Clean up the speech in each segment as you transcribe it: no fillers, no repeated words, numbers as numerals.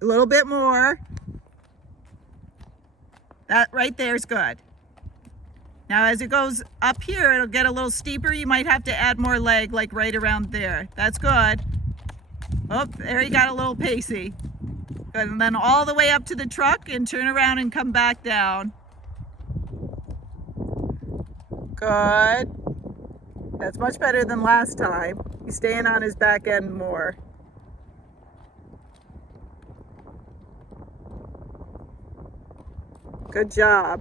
A little bit more. That right there is good. Now as it goes up here, it'll get a little steeper. You might have to add more leg, like right around there. That's good. Oh, there he got a little pacey. Good, and then all the way up to the truck and turn around and come back down. Good. That's much better than last time. He's staying on his back end more. Good job.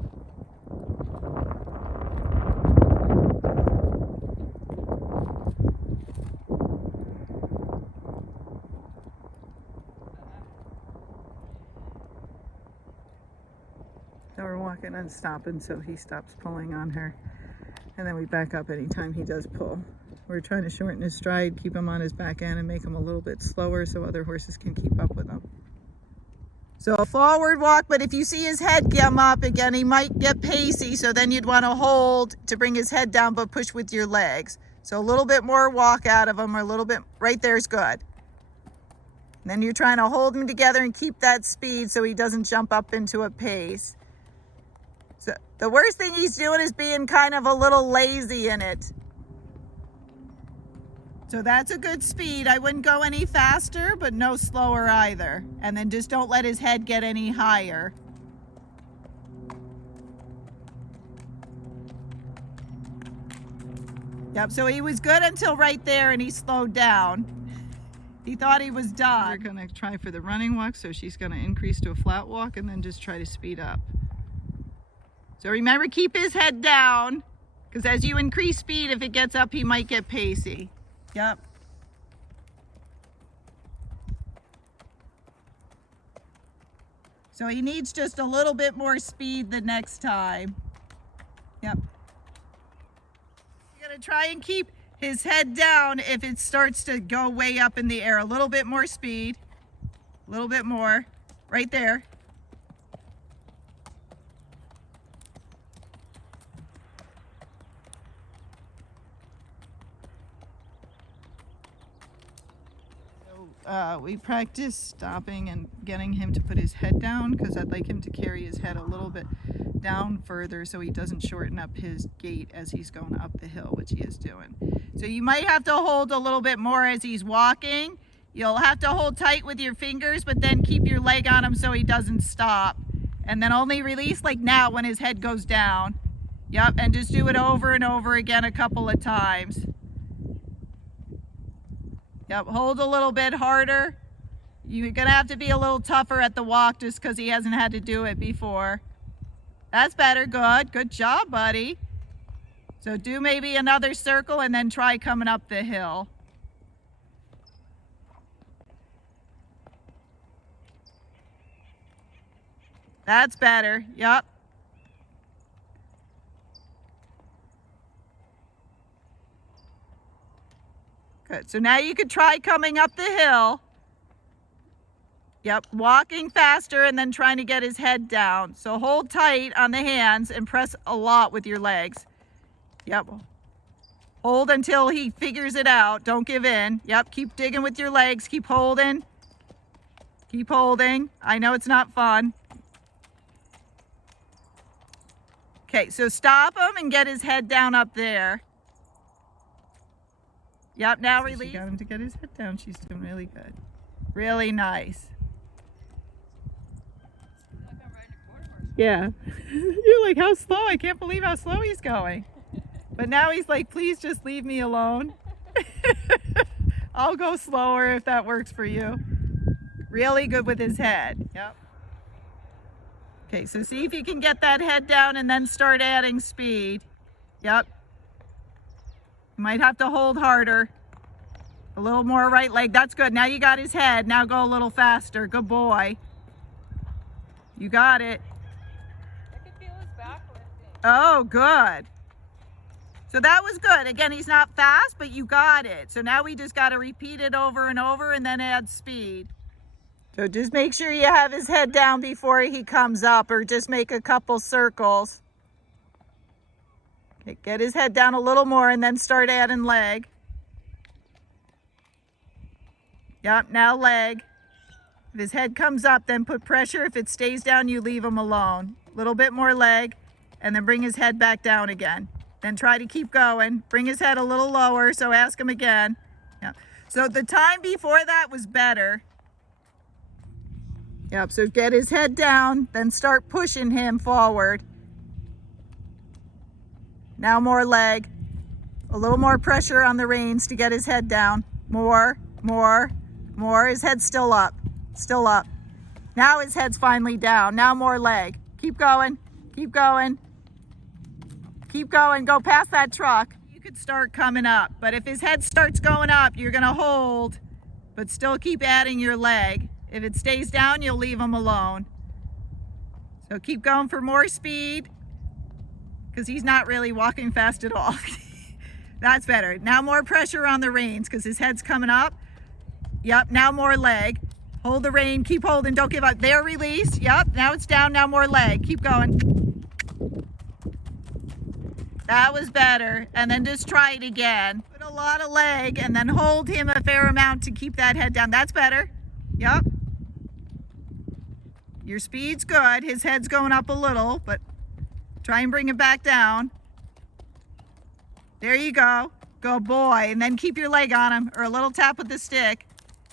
Now we're walking and stopping, so he stops pulling on her. And then we back up anytime he does pull. We're trying to shorten his stride, keep him on his back end, and make him a little bit slower so other horses can keep up with him. So a forward walk, but if you see his head come up again, he might get pacey, so then you'd want to hold to bring his head down, but push with your legs. So a little bit more walk out of him, or a little bit, right there is good. And then you're trying to hold him together and keep that speed so he doesn't jump up into a pace. So the worst thing he's doing is being kind of a little lazy in it. So that's a good speed. I wouldn't go any faster, but no slower either. And then just don't let his head get any higher. Yep, so he was good until right there and he slowed down. He thought he was done. We're gonna try for the running walk, so she's gonna increase to a flat walk and then just try to speed up. So remember, keep his head down, because as you increase speed, if it gets up, he might get pacey. Yep. So he needs just a little bit more speed the next time. Yep. You're gonna try and keep his head down if it starts to go way up in the air. A little bit more speed, a little bit more, right there. We practiced stopping and getting him to put his head down, because I'd like him to carry his head a little bit down further so he doesn't shorten up his gait as he's going up the hill, which he is doing. So you might have to hold a little bit more as he's walking. You'll have to hold tight with your fingers, but then keep your leg on him so he doesn't stop. And then only release like now when his head goes down. Yep, and just do it over and over again a couple of times. Yep, hold a little bit harder. You're gonna have to be a little tougher at the walk just because he hasn't had to do it before. That's better, good. Good job, buddy. So do maybe another circle and then try coming up the hill. That's better, yep. Good, so now you could try coming up the hill. Yep, walking faster and then trying to get his head down. So hold tight on the hands and press a lot with your legs. Yep, hold until he figures it out. Don't give in. Yep, keep digging with your legs, keep holding. Keep holding. I know it's not fun. Okay, so stop him and get his head down up there. Yep, now release. She got him to get his head down. She's doing really good. Really nice. Yeah. You're like, how slow? I can't believe how slow he's going. But now he's like, please just leave me alone. I'll go slower if that works for you. Really good with his head. Yep. Okay, so see if you can get that head down and then start adding speed. Yep. You might have to hold harder. A little more right leg. That's good. Now you got his head. Now go a little faster. Good boy. You got it. I can feel his back lifting. Oh, good. So that was good. Again, he's not fast, but you got it. So now we just got to repeat it over and over and then add speed. So just make sure you have his head down before he comes up, or just make a couple circles. Okay, get his head down a little more and then start adding leg. Yep, now leg. If his head comes up, then put pressure. If it stays down, you leave him alone. A little bit more leg, and then bring his head back down again. Then try to keep going. Bring his head a little lower, so ask him again. Yeah. So the time before that was better. Yep, so get his head down, then start pushing him forward. Now more leg. A little more pressure on the reins to get his head down. More. His head's still up. Still up. Now his head's finally down. Now more leg. Keep going. Keep going. Keep going. Go past that truck. You could start coming up. But if his head starts going up, you're going to hold, but still keep adding your leg. If it stays down, you'll leave him alone. So keep going for more speed, because he's not really walking fast at all. That's better. Now more pressure on the reins because his head's coming up. Yep, now more leg. Hold the rein, keep holding, don't give up. There, release. Yep, now it's down, now more leg. Keep going. That was better. And then just try it again. Put a lot of leg and then hold him a fair amount to keep that head down. That's better. Yep. Your speed's good. His head's going up a little, but try and bring it back down. There you go. Good boy. And then keep your leg on him, or a little tap with the stick.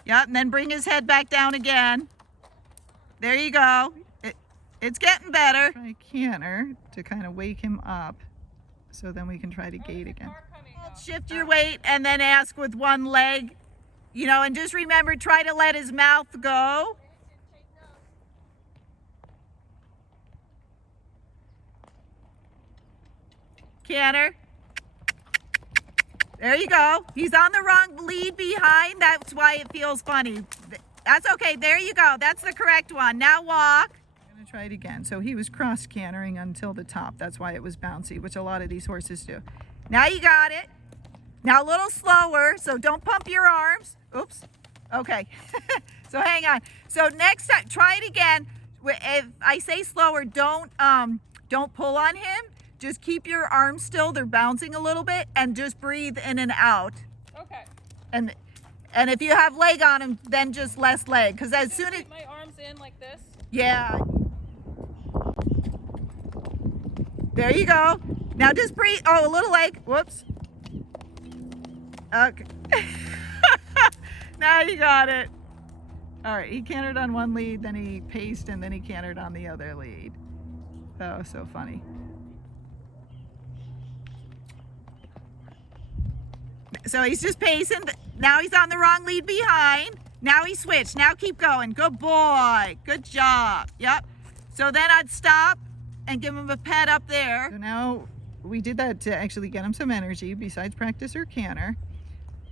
Yep, and then bring his head back down again. There you go. It's getting better. Try canter to kind of wake him up, so then we can try to gate again. Shift your weight and then ask with one leg, you know, and just remember, try to let his mouth go. Canter. There you go. He's on the wrong lead behind. That's why it feels funny. That's okay. There you go. That's the correct one. Now walk. I'm going to try it again. So he was cross cantering until the top. That's why it was bouncy, which a lot of these horses do. Now you got it. Now a little slower. So don't pump your arms. Oops. Okay. So hang on. So next time, try it again. If I say slower, don't pull on him. Just keep your arms still. They're bouncing a little bit, and just breathe in and out. Okay. And if you have leg on him, then just less leg. Because as soon as keep my arms in like this. Yeah. There you go. Now just breathe. Oh, a little leg. Whoops. Okay. Now you got it. All right. He cantered on one lead, then he paced, and then he cantered on the other lead. Oh, so funny. So he's just pacing. Now he's on the wrong lead behind. Now he switched. Now keep going. Good boy. Good job. Yep. So then I'd stop and give him a pet up there. So now we did that to actually get him some energy besides practice or canter.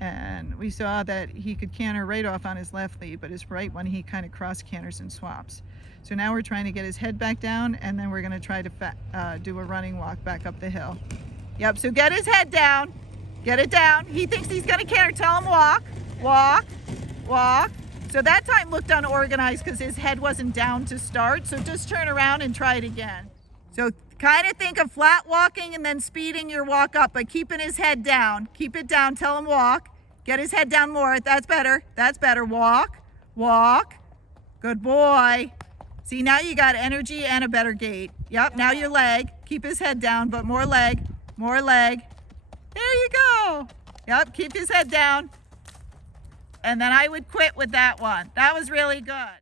And we saw that he could canter right off on his left lead, but his right one he kind of cross canters and swaps. So now we're trying to get his head back down, and then we're going to try to do a running walk back up the hill. Yep. So get his head down. Get it down. He thinks he's going to canter. Tell him walk, walk, walk. So that time looked unorganized because his head wasn't down to start. So just turn around and try it again. So kind of think of flat walking and then speeding your walk up, but keeping his head down. Keep it down. Tell him walk. Get his head down more. That's better. That's better. Walk, walk. Good boy. See, now you got energy and a better gait. Yep. Now your leg. Keep his head down, but more leg, more leg. There you go. Yep, keep his head down. And then I would quit with that one. That was really good.